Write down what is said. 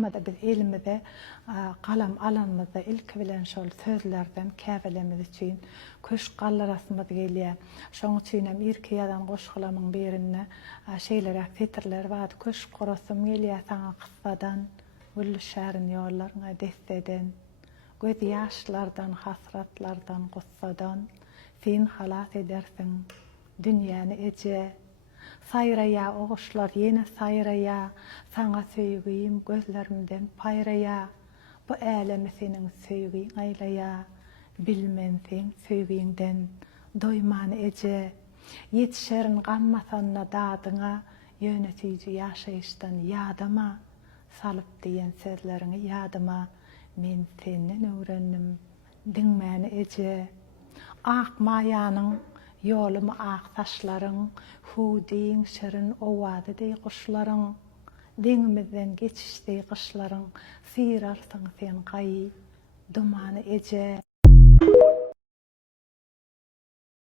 Hammada biz elimizde kalam alanımızda ilk bilen şol sözlerden käbelemiz için köş gallarasymyz gelýär. Şoň üçin hem irki ýadan goşgulamyň birinde şeýlere fitrler wady köş gorasym gelýär saňa kyssadan, güllü şärin ýollaryňa desteden, göz ýaşlardan, hasratlardan, gussadan sen halas edersiň dünýäni eje. Saýraýa oguşlar ýene saýraýa, saňa söýgüýim gözlerimden paýraýa. Bu älemi seniň söýgüň aýlaýa, bilmensiň söýgüňden doýman eje. Ýetişerin gammasanna dadyňa, ýönetici ýaşaýyşdan ýadyma, salyp diýen sözleriňi ýadyma, men senden öwrendim, diňmäni eje. Ak maýanyň ýolumy ak taşlaryň, hudiň şirin owadydy guşlaryň, deňimizden geçişdi gyşlaryň, syrarsyň sen gaý, dumany eje.